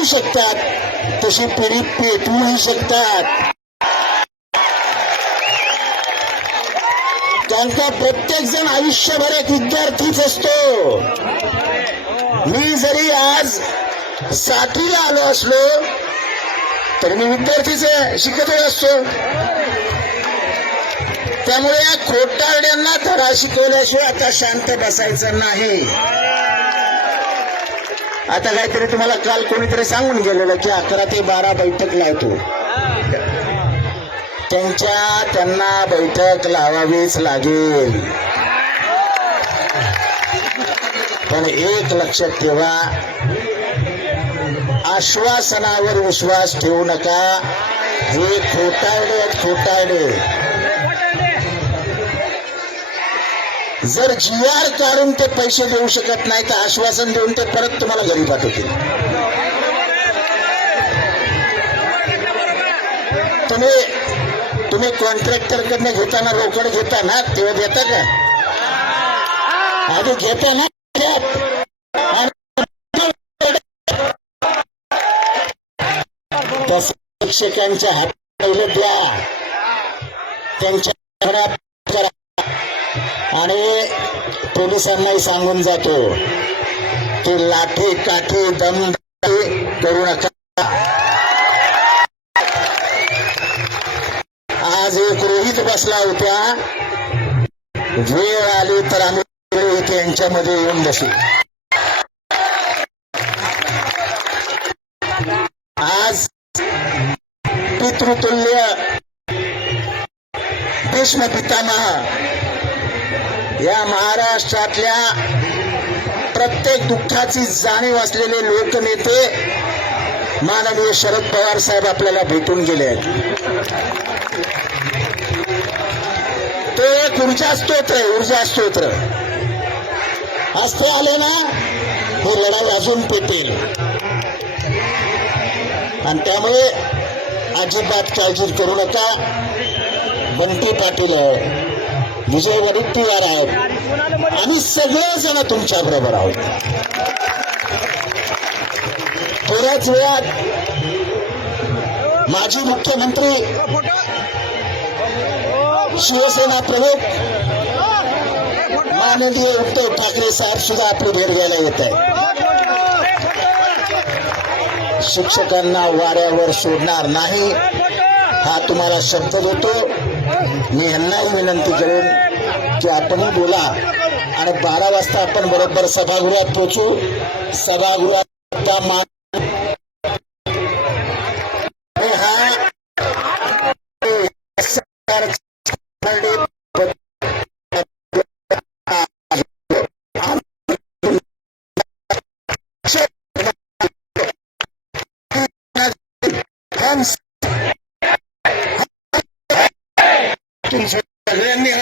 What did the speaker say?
पेटवू शकतात. तशी पिढी पेटवूही शकतात. त्यांचा प्रत्येक जण आयुष्यभर एक विद्यार्थीच असतो. मी जरी आज सातवीला आलो असलो तर मी विद्यार्थीच शिकतो असतो. त्यामुळे या खोटारड्यांना धडा शिकवल्याशिवाय आता शांत बसायचं नाही. आता काहीतरी तुम्हाला काल कोणीतरी सांगून गेलेलं की अकरा ते बारा बैठक लावतो. त्यांच्या त्यांना बैठक लावावीच लागेल. पण एक लक्षात ठेवा आश्वासनावर विश्वास ठेवू नका. हे खोटारडे आहेत खोटारडे. जर जीवार काढून ते पैसे देऊ शकत नाही तर आश्वासन देऊन ते परत तुम्हाला घरी पाठवतील. तुम्ही तुम्ही कॉन्ट्रॅक्टर कडनं घेताना रोकड घेता ना तेव्हा देता का? आधी घेता ना. शिक्षकांच्या हात द्या. त्यांच्या घरात आणि पोलिसांनाही सांगून जातो ते लाठी काठी दम करू नका. आज एक रोहित बसला होत्या वेळ आली तर आम्ही रोहित यांच्यामध्ये येऊन बसू. आज पितृतुल्य भीष्म पितामहा या महाराष्ट्रातल्या प्रत्येक दुःखाची जाणीव असलेले लोकनेते माननीय शरद पवार साहेब आपल्याला भेटून गेले आहेत. तो एक ऊर्जा स्तोत्र आहे ऊर्जा स्तोत्र आज ते आले ना हे लढाई अजून पेटेल. आणि त्यामुळे अजिबात काळजी करू नका. बंटी पाटील आहे. विजय वडेट्टीवार आहेत. आम्ही सगळेजण तुमच्या बरोबर आहोत. थोड्याच वेळात माजी मुख्यमंत्री शिवसेना प्रमुख माननीय उद्धव ठाकरे साहेब सुद्धा आपली भेट घ्यायला येत आहे शिक्षकांना वाऱ्यावर सोडणार नाही हा तुम्हाला शब्द देतो. मी यांनाही विनंती करेन की आपणही बोला आणि बारा वाजता आपण बरोबर सभागृहात पोचू सभागृहात मान हा 正确的认定